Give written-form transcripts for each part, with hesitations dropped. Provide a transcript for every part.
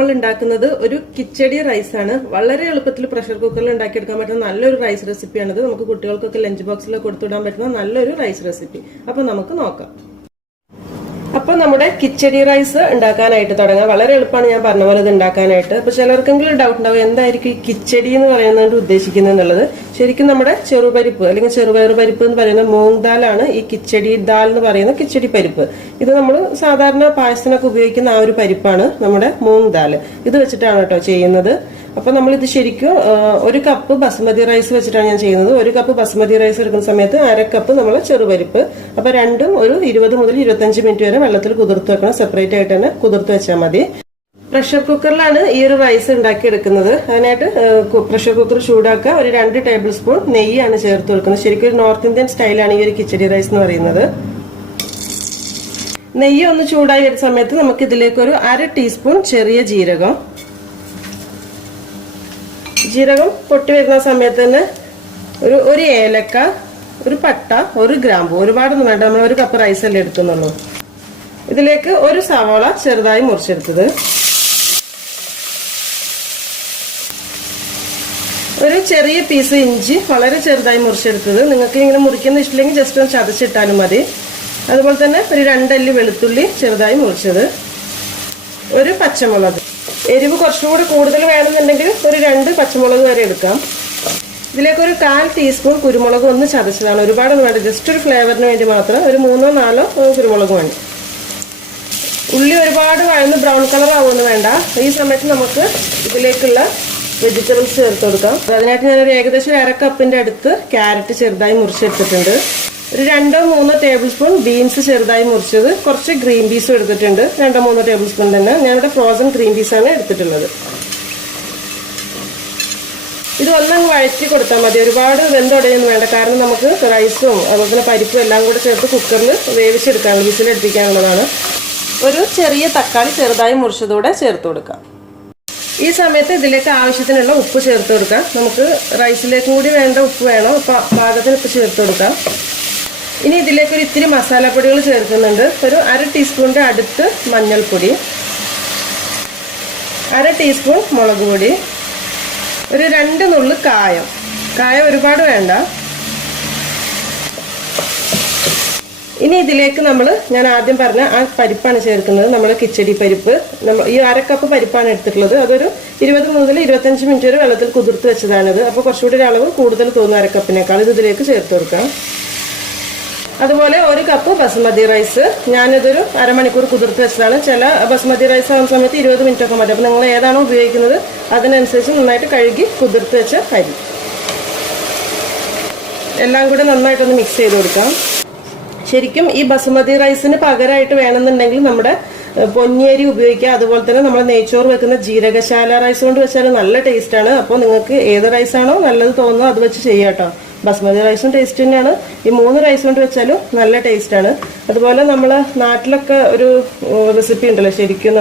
നമ്മൾ ഉണ്ടാക്കുന്നത് ഒരു കിച്ചടി റൈസ് ആണ്. വളരെ എളുപ്പത്തിൽ പ്രഷർ കുക്കറിൽ ഉണ്ടാക്കിയെടുക്കാൻ പറ്റുന്ന നല്ലൊരു റൈസ് റെസിപ്പിയാണിത്. നമുക്ക് കുട്ടികൾക്കൊക്കെ ലഞ്ച് ബോക്സിൽ കൊടുത്തുവിടാൻ പറ്റുന്ന നല്ലൊരു റൈസ് റെസിപ്പി. അപ്പൊ നമുക്ക് നോക്കാം. അപ്പൊ നമ്മുടെ കിച്ചടി റൈസ് ഉണ്ടാക്കാനായിട്ട് തുടങ്ങാം. വളരെ എളുപ്പമാണ്, ഞാൻ പറഞ്ഞ പോലെ ഇത് ഉണ്ടാക്കാനായിട്ട്. അപ്പൊ ചിലർക്കെങ്കിലും ഡൗട്ട് ഉണ്ടാവും, എന്തായിരിക്കും ഈ കിച്ചടി എന്ന് പറയുന്നത് ഉദ്ദേശിക്കുന്നത് എന്നുള്ളത്. ശരിക്കും നമ്മുടെ ചെറുപരിപ്പ് അല്ലെങ്കിൽ ചെറുപയർ പരിപ്പ് എന്ന് പറയുന്ന മൂങ് ദാലാണ് ഈ കിച്ചടി ദാൽ എന്ന് പറയുന്ന കിച്ചടി പരിപ്പ്. ഇത് നമ്മൾ സാധാരണ പായസത്തിനൊക്കെ ഉപയോഗിക്കുന്ന ആ ഒരു പരിപ്പാണ് നമ്മുടെ മൂങ് ദാൽ. ഇത് വെച്ചിട്ടാണ് കേട്ടോ ചെയ്യുന്നത്. അപ്പൊ നമ്മളിത് ശരിക്കും ഒരു കപ്പ് ബസ്മതി റൈസ് വെച്ചിട്ടാണ് ഞാൻ ചെയ്യുന്നത്. ഒരു കപ്പ് ബസ്മതി റൈസ് എടുക്കുന്ന സമയത്ത് അര കപ്പ് നമ്മൾ ചെറുപരിപ്പ്. അപ്പൊ രണ്ടും ഒരു 20 മുതൽ 25 മിനിറ്റ് വരെ വെള്ളത്തിൽ കുതിർത്ത് വെക്കണം. സെപ്പറേറ്റ് ആയിട്ട് തന്നെ കുതിർത്ത് വെച്ചാൽ മതി. പ്രഷർ കുക്കറിലാണ് ഈ ഒരു റൈസ് ഉണ്ടാക്കി എടുക്കുന്നത്. അതിനായിട്ട് പ്രഷർ കുക്കർ ചൂടാക്കുക. ഒരു 2 ടേബിൾ സ്പൂൺ നെയ്യാണ് ചേർത്ത് കൊടുക്കുന്നത്. ശരിക്കും ഒരു നോർത്ത് ഇന്ത്യൻ സ്റ്റൈലാണ് ഈ ഒരു കിച്ചടി റൈസ് എന്ന് പറയുന്നത്. നെയ്യ് ഒന്ന് ചൂടായി വരുന്ന സമയത്ത് നമുക്ക് ഇതിലേക്ക് ഒരു 1/2 ടീസ്പൂൺ ചെറിയ ജീരകം പൊട്ടി വരുന്ന സമയത്ത് തന്നെ ഒരു ഏലക്ക, ഒരു പട്ട, ഒരു ഗ്രാമ്പു, ഒരുപാടൊന്നും വേണ്ട, നമ്മൾ ഒരു കപ്പ് റൈസ് അല്ലേ എടുക്കുന്നുള്ളൂ. ഇതിലേക്ക് ഒരു സവാള ചെറുതായി മുറിച്ചെടുത്തത്, ഒരു ചെറിയ പീസ് ഇഞ്ചി വളരെ ചെറുതായി മുറിച്ചെടുത്തത്. നിങ്ങൾക്ക് ഇങ്ങനെ മുറിക്കുന്ന ഇഷ്ടമില്ലെങ്കിൽ ജസ്റ്റ് ഒന്ന് ചതച്ചിട്ടാലും മതി. അതുപോലെ തന്നെ ഒരു 2 അല്ലി വെളുത്തുള്ളി ചെറുതായി മുറിച്ചത്, ഒരു പച്ചമുളക്. എരിവ് കുറച്ചുകൂടി കൂടുതൽ വേണമെന്നുണ്ടെങ്കിൽ ഒരു 2 പച്ചമുളക് വരെ എടുക്കാം. ഇതിലേക്ക് ഒരു 1/4 ടീസ്പൂൺ കുരുമുളക് ഒന്ന് ചതച്ചതാണ്. ഒരുപാടൊന്നും വേണ്ട, ജസ്റ്റ് ഒരു ഫ്ലേവറിന് വേണ്ടി മാത്രം. ഒരു 3-4 കുരുമുളക് വേണം. ഉള്ളി ഒരുപാട് വഴന്ന് ബ്രൗൺ കളർ ആവുമെന്ന് വേണ്ട. ഈ സമയത്ത് നമുക്ക് ഇതിലേക്കുള്ള വെജിറ്റബിൾസ് ചേർത്ത് കൊടുക്കാം. അതിനായിട്ട് ഞാനൊരു ഏകദേശം 1/2 കപ്പിന്റെ അടുത്ത് ക്യാരറ്റ് ചെറുതായി മുറിച്ചെടുത്തിട്ടുണ്ട്. ഒരു 2-3 ടേബിൾ സ്പൂൺ ബീൻസ് ചെറുതായി മുറിച്ചത്, കുറച്ച് ഗ്രീൻ പീസും എടുത്തിട്ടുണ്ട്. 2-3 ടേബിൾ സ്പൂൺ തന്നെ. ഞാനിവിടെ ഫ്രോസൺ ഗ്രീൻ പീസാണ് എടുത്തിട്ടുള്ളത്. ഇത് ഒന്നങ്ങ് വഴറ്റി കൊടുത്താൽ മതി. ഒരുപാട് വെന്തുടയൊന്നും വേണ്ട, കാരണം നമുക്ക് റൈസും അതുപോലെ തന്നെ പരിപ്പും എല്ലാം കൂടെ ചേർത്ത് കുക്കറിൽ വേവിച്ചെടുക്കാനുള്ള, വിസിലെടുപ്പിക്കാനുള്ളതാണ്. ഒരു ചെറിയ തക്കാളി ചെറുതായി മുറിച്ചതോടെ ചേർത്ത് കൊടുക്കാം. ഈ സമയത്ത് ഇതിലേക്ക് ആവശ്യത്തിനുള്ള ഉപ്പ് ചേർത്ത് കൊടുക്കാം. നമുക്ക് റൈസിലേക്കും കൂടി വേണ്ട ഉപ്പ് വേണം. അപ്പോൾ പാകത്തിന് ഉപ്പ് ചേർത്ത് കൊടുക്കാം. ഇനി ഇതിലേക്ക് ഒരു ഇത്തിരി മസാലപ്പൊടികൾ ചേർക്കുന്നുണ്ട്. ഒരു 1/2 ടീസ്പൂണിന്റെ അടുത്ത് മഞ്ഞൾപ്പൊടി, 1/2 ടീസ്പൂൺ മുളക് പൊടി, ഒരു 2 നുള്ളു കായം ഒരുപാട് വേണ്ട. ഇനി ഇതിലേക്ക് ഞാൻ ആദ്യം പറഞ്ഞ ആ പരിപ്പാണ് ചേർക്കുന്നത്. നമ്മൾ കിച്ചടി പരിപ്പ്, ഈ 1/2 കപ്പ് പരിപ്പാണ് എടുത്തിട്ടുള്ളത്. അതൊരു 20 മുതൽ 25 മിനിറ്റ് വരെ വെള്ളത്തിൽ കുതിർത്ത് വെച്ചതാണിത്. അപ്പോൾ കുറച്ചുകൂടി ഒരു അളവ് കൂടുതൽ തോന്നും 1/2 കപ്പിനേക്കാൾ. ഇത് ഇതിലേക്ക് ചേർത്ത് കൊടുക്കാം. അതുപോലെ 1 കപ്പ് ബസ്മതി റൈസ്, ഞാനിതൊരു അരമണിക്കൂർ കുതിർത്ത് വെച്ചതാണ്. ചില ബസ്മതി റൈസ് ആവുന്ന സമയത്ത് 20 മിനിറ്റ് ഒക്കെ മതി. അപ്പോൾ നിങ്ങൾ ഏതാണോ ഉപയോഗിക്കുന്നത് അതിനനുസരിച്ച് നന്നായിട്ട് കഴുകി കുതിർത്ത് വെച്ച അരി എല്ലാം കൂടി നന്നായിട്ടൊന്ന് മിക്സ് ചെയ്ത് കൊടുക്കാം. ശരിക്കും ഈ ബസുമതി റൈസിന് പകരമായിട്ട് വേണമെന്നുണ്ടെങ്കിൽ നമ്മുടെ പൊന്നിയരി ഉപയോഗിക്കുക. അതുപോലെ തന്നെ നമ്മൾ നെയ്ച്ചോറ് വെക്കുന്ന ജീരകശാല റൈസ് കൊണ്ട് വെച്ചാൽ നല്ല ടേസ്റ്റാണ്. അപ്പോൾ നിങ്ങൾക്ക് ഏത് റൈസാണോ നല്ലത് തോന്നുന്നോ അത് വെച്ച് ചെയ്യാം കേട്ടോ. ബസ്മതി റൈസും ടേസ്റ്റ് തന്നെയാണ്. ഈ 3 റൈസ് കൊണ്ട് വെച്ചാലും നല്ല ടേസ്റ്റാണ്. അതുപോലെ നമ്മൾ നാട്ടിലൊക്കെ ഒരു റെസിപ്പി ഉണ്ടല്ലോ, ശരിക്കും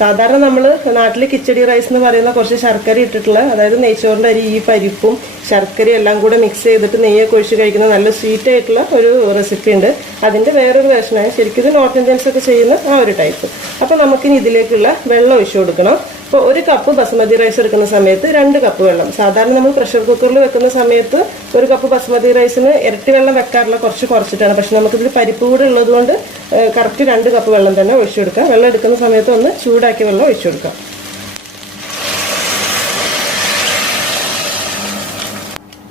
സാധാരണ നമ്മൾ നാട്ടിൽ കിച്ചടി റൈസ് എന്ന് പറയുന്ന കുറച്ച് ശർക്കര ഇട്ടിട്ടുള്ള, അതായത് നെയ്ച്ചോറിൻ്റെ അരി, ഈ പരിപ്പും ശർക്കരയും എല്ലാം കൂടെ മിക്സ് ചെയ്തിട്ട് നെയ്യൊക്കെ ഒഴിച്ച് കഴിക്കുന്ന നല്ല സ്വീറ്റ് ആയിട്ടുള്ള ഒരു റെസിപ്പി ഉണ്ട്. അതിൻ്റെ വേറൊരു വേർഷനാണ്. ശരിക്കും ഇത് നോർത്ത് ഇന്ത്യൻസ് ഒക്കെ ചെയ്യുന്ന ആ ഒരു ടൈപ്പ്. അപ്പോൾ നമുക്കിനി ഇതിലേക്കുള്ള വെള്ളം ഒഴിച്ചു കൊടുക്കണം. അപ്പോൾ 1 കപ്പ് ബസ്മതി റൈസ് എടുക്കുന്ന സമയത്ത് 2 കപ്പ് വെള്ളം. സാധാരണ നമ്മൾ പ്രഷർ കുക്കറിൽ വെക്കുന്ന സമയത്ത് 1 കപ്പ് ബസ്മതി റൈസിന് ഇരട്ടി വെള്ളം വെക്കാറില്ല, കുറച്ചിട്ടാണ്. പക്ഷെ നമുക്കിതിൽ പരിപ്പ് കൂടെ ഉള്ളതുകൊണ്ട് കറക്റ്റ് 2 കപ്പ് വെള്ളം തന്നെ ഒഴിച്ചു കൊടുക്കാം. വെള്ളം എടുക്കുന്ന സമയത്ത് ഒന്ന് ചൂടാക്കിയ വെള്ളം ഒഴിച്ചു കൊടുക്കാം.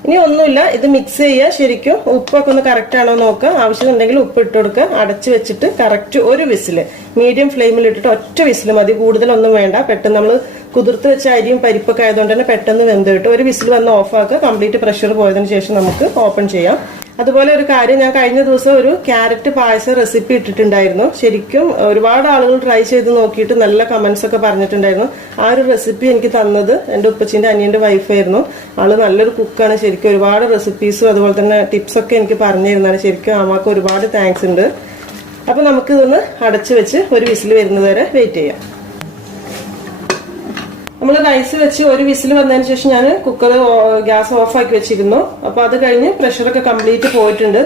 ഇനി ഒന്നുമില്ല, ഇത് മിക്സ് ചെയ്യുക. ശരിക്കും ഉപ്പൊക്കെ ഒന്ന് കറക്റ്റ് ആണോ നോക്കുക. ആവശ്യമുണ്ടെങ്കിൽ ഉപ്പ് ഇട്ട് കൊടുക്കുക. അടച്ചു വെച്ചിട്ട് കറക്റ്റ് ഒരു വിസില്, മീഡിയം ഫ്ലെയിമിൽ ഇട്ടിട്ട് ഒറ്റ വിസില് മതി, കൂടുതലൊന്നും വേണ്ട. പെട്ടെന്ന് നമ്മൾ കുതിർത്ത് വെച്ച അരിയും പരിപ്പൊക്കെ ആയതുകൊണ്ട് തന്നെ പെട്ടെന്ന് വെന്ത് കിട്ടും. ഒരു വിസിൽ വന്ന് ഓഫാക്കുക. കംപ്ലീറ്റ് പ്രഷർ പോയതിനു ശേഷം നമുക്ക് ഓപ്പൺ ചെയ്യാം. അതുപോലെ ഒരു കാര്യം, ഞാൻ കഴിഞ്ഞ ദിവസം ഒരു ക്യാരറ്റ് പായസം റെസിപ്പി ഇട്ടിട്ടുണ്ടായിരുന്നു. ശരിക്കും ഒരുപാട് ആളുകൾ ട്രൈ ചെയ്ത് നോക്കിയിട്ട് നല്ല കമന്റ്സ് ഒക്കെ പറഞ്ഞിട്ടുണ്ടായിരുന്നു. ആ ഒരു റെസിപ്പി എനിക്ക് തന്നത് എൻ്റെ ഉപ്പച്ചിൻ്റെ അനിയൻ്റെ വൈഫായിരുന്നു. ആള് നല്ലൊരു കുക്കാണ്. ശരിക്കും ഒരുപാട് റെസിപ്പീസും അതുപോലെ തന്നെ ടിപ്സൊക്കെ എനിക്ക് പറഞ്ഞു തരുന്നതാണ്. ശരിക്കും അമ്മക്ക് ഒരുപാട് താങ്ക്സ് ഉണ്ട്. അപ്പൊ നമുക്ക് ഇതൊന്ന് അടച്ചു വെച്ച് ഒരു വിസിൽ വരുന്നത് വരെ വെയിറ്റ് ചെയ്യാം. നമ്മൾ റൈസ് വെച്ച് ഒരു വിസിൽ വന്നതിന് ശേഷം ഞാൻ കുക്കർ ഗ്യാസ് ഓഫ് ആക്കി വെച്ചിരുന്നു. അപ്പൊ അത് കഴിഞ്ഞ് പ്രഷറൊക്കെ കംപ്ലീറ്റ് പോയിട്ടുണ്ട്.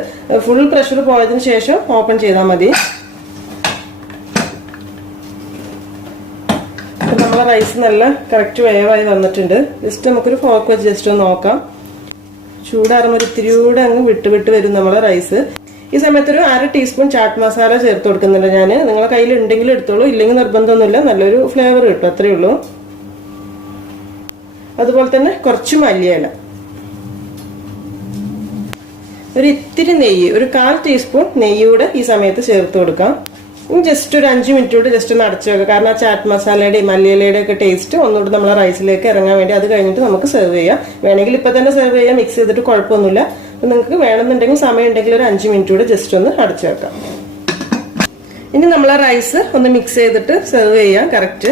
ഫുൾ പ്രഷർ പോയതിനു ശേഷം ഓപ്പൺ ചെയ്താൽ മതി. നമ്മൾ റൈസ് നല്ല കറക്റ്റ് വേവായി വന്നിട്ടുണ്ട്. ജസ്റ്റ് നമുക്കൊരു ഫോർക്ക് വെച്ച് ജസ്റ്റ് ഒന്ന് നോക്കാം. ചൂടാറുമ്പോൾ ഒരു ഇത്തിരി കൂടെ അങ്ങ് വിട്ട് വരും നമ്മളെ റൈസ്. ഈ സമയത്ത് ഒരു 1/2 ടീസ്പൂൺ ചാട്ട് മസാല ചേർത്ത് കൊടുക്കുന്നുണ്ട് ഞാൻ. നിങ്ങളെ കയ്യിൽ ഉണ്ടെങ്കിൽ എടുത്തോളൂ, ഇല്ലെങ്കിൽ നിർബന്ധമൊന്നുമില്ല, നല്ലൊരു ഫ്ലേവർ കിട്ടും, അത്രയേ ഉള്ളൂ. അതുപോലെ തന്നെ കുറച്ച് മല്ലിയില, ഒരു ഇത്തിരി നെയ്യ്, ഒരു 1/4 ടീസ്പൂൺ നെയ്യ് കൂടെ ഈ സമയത്ത് ചേർത്ത് കൊടുക്കാം. ജസ്റ്റ് ഒരു 5 മിനിറ്റ് കൂടെ ജസ്റ്റ് ഒന്ന് അടച്ചു വെക്കുക. കാരണം ആ ചാറ്റ് മസാലയുടെയും മല്ലിയിലയുടെ ഒക്കെ ടേസ്റ്റ് ഒന്നുകൂടി നമ്മളെ റൈസിലേക്ക് ഇറങ്ങാൻ വേണ്ടി. അത് കഴിഞ്ഞിട്ട് നമുക്ക് സെർവ് ചെയ്യാം. വേണമെങ്കിൽ ഇപ്പൊ തന്നെ സെർവ് ചെയ്യാം, മിക്സ് ചെയ്തിട്ട് കുഴപ്പമൊന്നുമില്ല. നിങ്ങൾക്ക് വേണമെന്നുണ്ടെങ്കിൽ സമയം ഉണ്ടെങ്കിൽ ഒരു 5 മിനിറ്റ് കൂടെ ജസ്റ്റ് ഒന്ന് അടച്ചു വെക്കാം. ഇനി നമ്മളെ റൈസ് ഒന്ന് മിക്സ് ചെയ്തിട്ട് സെർവ് ചെയ്യാം. കറക്റ്റ്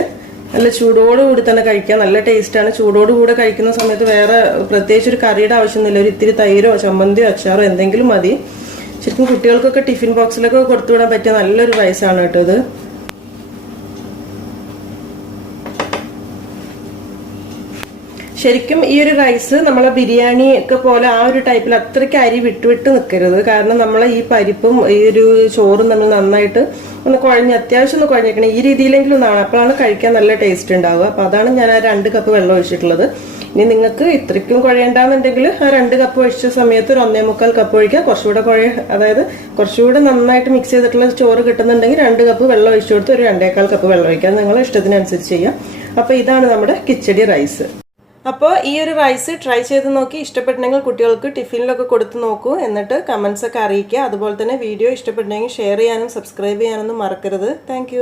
നല്ല ചൂടോടുകൂടി തന്നെ കഴിക്കാം, നല്ല ടേസ്റ്റാണ്. ചൂടോടുകൂടെ കഴിക്കുന്ന സമയത്ത് വേറെ പ്രത്യേകിച്ച് ഒരു കറിയുടെ ആവശ്യമൊന്നുമില്ല. ഒരു ഇത്തിരി തൈരോ ചമ്മന്തിയോ അച്ചാറോ എന്തെങ്കിലും മതി. ശരിക്കും കുട്ടികൾക്കൊക്കെ ടിഫിൻ ബോക്സിലൊക്കെ കൊടുത്തുവിടാൻ പറ്റിയ നല്ലൊരു റൈസാണ് കേട്ടോ ഇത്. ശരിക്കും ഈ ഒരു റൈസ് നമ്മളെ ബിരിയാണി ഒക്കെ പോലെ ആ ഒരു ടൈപ്പിൽ അത്രയ്ക്ക് അരി വിട്ട് നിൽക്കരുത്. കാരണം നമ്മളെ ഈ പരിപ്പും ഈ ഒരു ചോറും നമ്മൾ നന്നായിട്ട് ഒന്ന് കുഴഞ്ഞ് അത്യാവശ്യം ഒന്ന് കുഴഞ്ഞേക്കണം. ഈ രീതിയിലെങ്കിലും ഒന്നാണ്, അപ്പോഴാണ് കഴിക്കാൻ നല്ല ടേസ്റ്റ് ഉണ്ടാവുക. അപ്പൊ അതാണ് ഞാൻ ആ 2 കപ്പ് വെള്ളം ഒഴിച്ചിട്ടുള്ളത്. ഇനി നിങ്ങൾക്ക് ഇത്രയ്ക്കും കുഴയണ്ടെന്നുണ്ടെങ്കിൽ ആ 2 കപ്പ് ഒഴിച്ച സമയത്ത് ഒരു 1.25 കപ്പ് ഒഴിക്കുക. കുറച്ചുകൂടെ അതായത് കുറച്ചുകൂടെ നന്നായിട്ട് മിക്സ് ചെയ്തിട്ടുള്ള ചോറ് കിട്ടുന്നുണ്ടെങ്കിൽ 2 കപ്പ് വെള്ളം ഒഴിച്ചു കൊടുത്ത് ഒരു 2.25 കപ്പ് വെള്ളം ഒഴിക്കാം. നിങ്ങളെ ഇഷ്ടത്തിനനുസരിച്ച് ചെയ്യാം. അപ്പൊ ഇതാണ് നമ്മുടെ കിച്ചടി റൈസ്. അപ്പോൾ ഈ ഒരു റൈസ് ട്രൈ ചെയ്ത് നോക്കി ഇഷ്ടപ്പെട്ടുണ്ടെങ്കിൽ കുട്ടികൾക്ക് ടിഫിനിലൊക്കെ കൊടുത്ത് നോക്കൂ. എന്നിട്ട് കമൻസ് ഒക്കെ അറിയിക്കുക. അതുപോലെ തന്നെ വീഡിയോ ഇഷ്ടപ്പെട്ടുണ്ടെങ്കിൽ ഷെയർ ചെയ്യാനും സബ്സ്ക്രൈബ് ചെയ്യാനൊന്നും മറക്കരുത്. താങ്ക്